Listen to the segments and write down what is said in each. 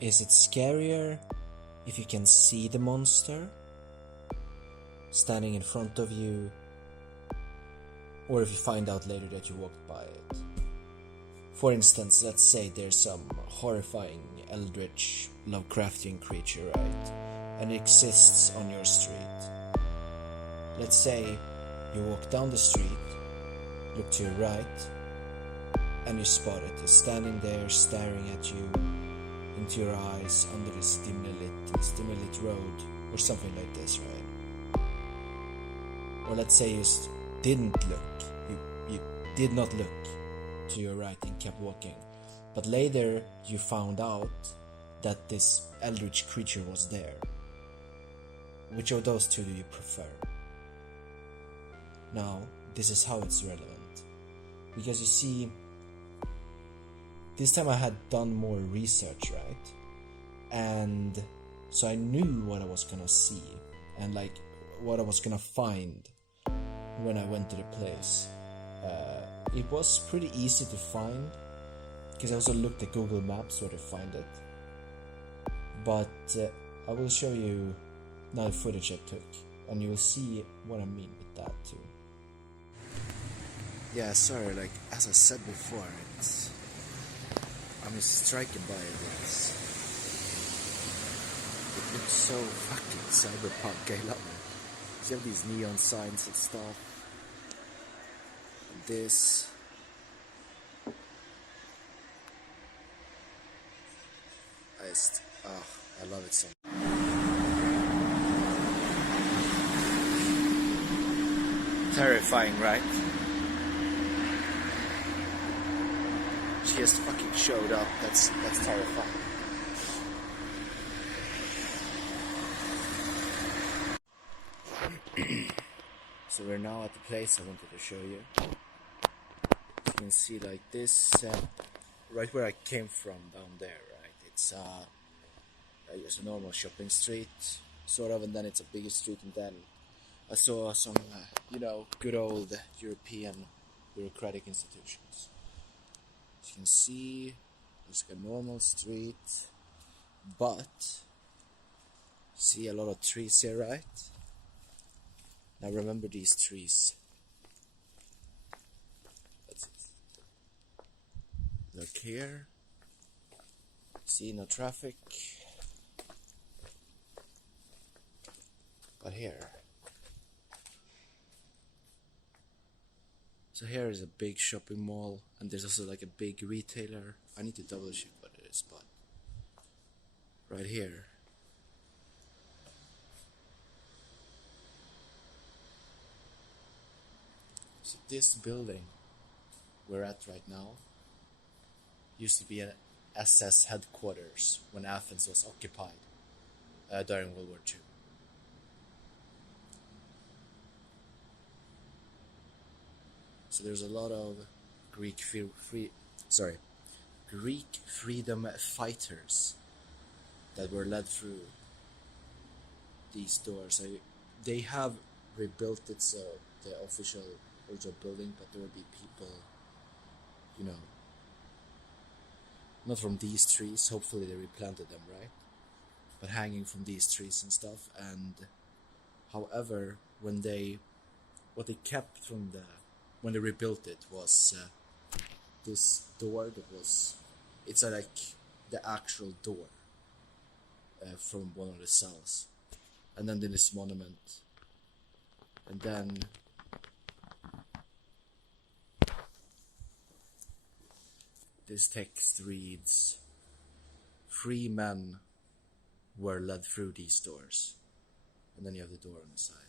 Is it scarier if you can see the monster standing in front of you, or if you find out later that you walked by it? For instance, let's say there's some horrifying eldritch Lovecraftian creature, right? And it exists on your street. Let's say you walk down the street, look to your right, and you spot it. It's standing there staring at you into your eyes under this dimly lit road, or something like this, right? Or let's say you didn't look, you did not look to your right and kept walking, but later you found out that this eldritch creature was there. Which of those two do you prefer? Now, this is how it's relevant, because you see, this time I had done more research, right? And so I knew what I was gonna see and like what I was gonna find when I went to the place. It was pretty easy to find because I also looked at Google Maps where to find it. But I will show you now the footage I took, and you'll see what I mean with that too. Yeah, sorry, like as I said before, I'm stricken by it. It looks so fucking cyberpunk. I love it. You have these neon signs and stuff. And this. I love it so much. Terrifying, right? She just fucking showed up. That's terrifying. So we're now at the place I wanted to show you. You can see like this, right where I came from down there, right? It's a normal shopping street, sort of, and then it's a bigger street, and then I saw some, good old European bureaucratic institutions. As you can see, it's like a normal street, but see a lot of trees here, right? Now remember these trees. That's it. Look here. See, no traffic. But here. So here is a big shopping mall, and there's also like a big retailer. I need to double check what it is, but right here. So this building we're at right now used to be an SS headquarters when Athens was occupied during World War II. So there's a lot of Greek freedom fighters that were led through these doors. They have rebuilt it, so the official original building, but there will be people, not from these trees, hopefully they replanted them, right? But hanging from these trees and stuff. And however, what they kept from when they rebuilt it was this door it's like the actual door from one of the cells, and then this monument, and then this text reads, "Free men were led through these doors," and then you have the door on the side.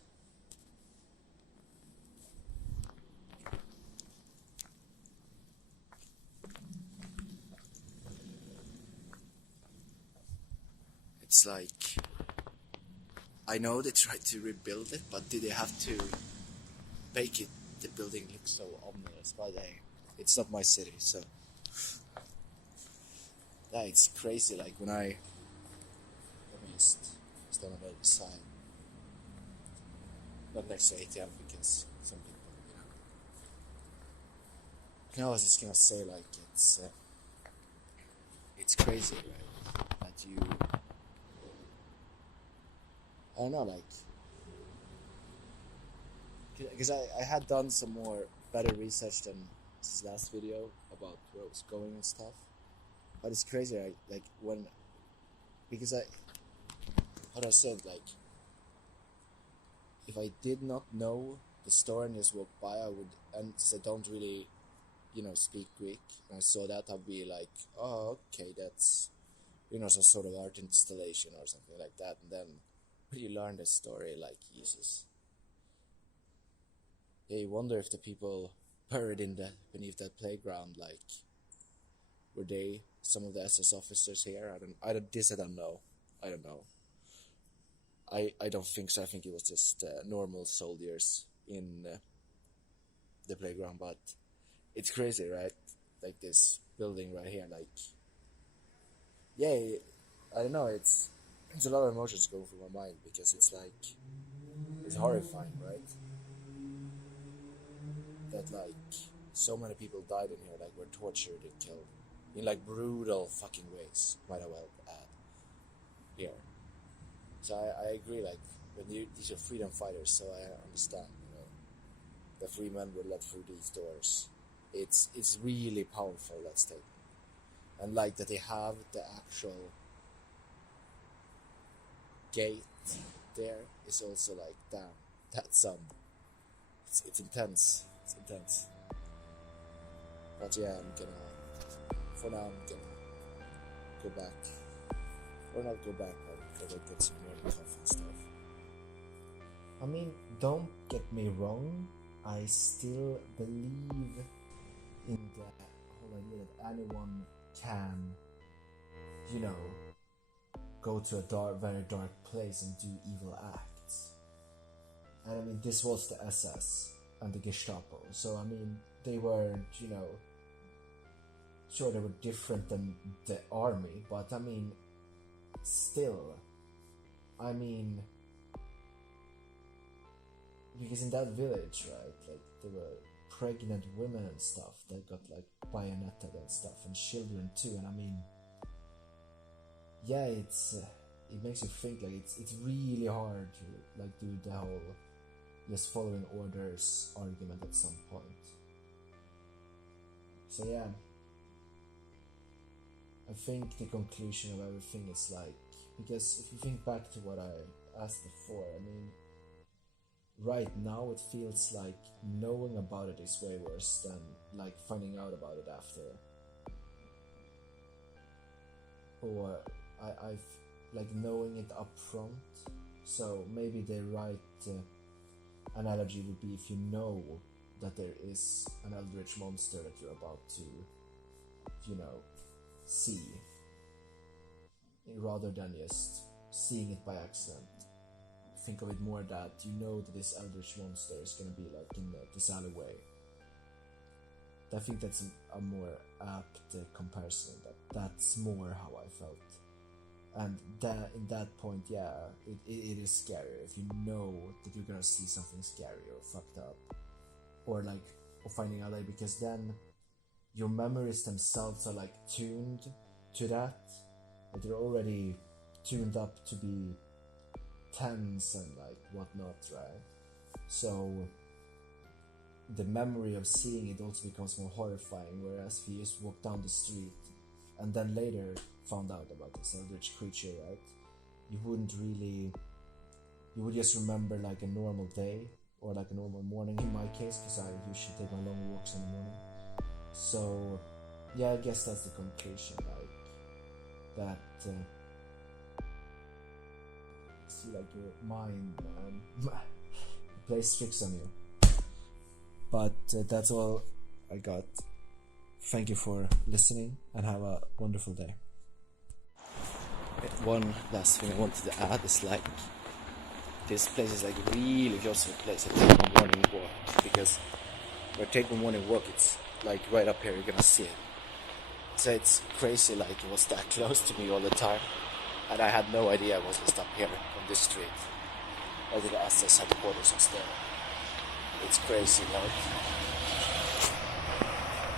It's like, I know they tried to rebuild it, but did they have to make the building look so ominous? But it's not my city, so yeah, it's crazy. Like when let me just stand on the other side, not next to ATM, because some people, I was just gonna say, like, it's crazy, right? That you, I don't know, like, because I had done some more better research than this last video about where it was going and stuff, but it's crazy, right? Like, because how do I say it, like, if I did not know the story and just walked by, I would, and since I don't really, speak Greek, and I saw that, I'd be like, oh, okay, that's, some sort of art installation or something like that, and then when you learn the story, like, Jesus. Yeah, you wonder if the people buried beneath that playground, like, were they some of the SS officers here? I don't know. I don't know. I don't think so. I think it was just normal soldiers in the playground, but it's crazy, right? Like this building right here, like, yeah, I don't know, it's a lot of emotions going through my mind, because it's like, it's horrifying, right? That, like, so many people died in here, like, were tortured and killed in, like, brutal fucking ways, might I well add, here. So I agree, like, these are freedom fighters, so I understand, the free men were let through these doors. It's really powerful, that statement. And, like, that they have the actual gate there is also, like, damn, that's, it's intense. It's intense. But yeah, for now, I'm gonna go back. Or not go back, but go get some more coffee and stuff. I mean, don't get me wrong, I still believe in the whole idea that anyone can, go to a very dark place and do evil acts. And I mean, this was the SS and the Gestapo, so I mean, they weren't, sure, they were different than the army, but I mean, still, I mean, because in that village, right, like, there were pregnant women and stuff that got, like, bayoneted and stuff, and children too, and I mean, yeah, it makes you think, like, it's really hard to, like, do the whole just following orders argument at some point. So yeah, I think the conclusion of everything is, like, because if you think back to what I asked before, I mean, right now it feels like knowing about it is way worse than, like, finding out about it after. Or I've, like, knowing it up front. So maybe the right analogy would be if you know that there is an eldritch monster that you're about to, see, rather than just seeing it by accident. Think of it more that you know that this eldritch monster is gonna be, like, in this alleyway. I think that's a more apt comparison. That's more how I felt. And in that point, yeah, it is scary if you know that you're gonna see something scary or fucked up, or finding out, like, because then your memories themselves are, like, tuned to that. Like, they're already tuned up to be tense and, like, whatnot, right? So the memory of seeing it also becomes more horrifying, whereas if you just walk down the street and then later found out about this eldritch creature, right, you would just remember, like, a normal day, or like a normal morning in my case, because I usually take my long walks in the morning. So yeah, I guess that's the conclusion, like, that see, like, your mind, plays tricks on you. But that's all I got. Thank you for listening, and have a wonderful day. One last thing I wanted to add is, like, this place is, like, really close to the place I take my morning walk, because when I take my morning walk, it's, like, right up here, you're gonna see it. So it's crazy, like, it was that close to me all the time, and I had no idea I was just up here on this street. All the SS headquarters was there. It's crazy, right?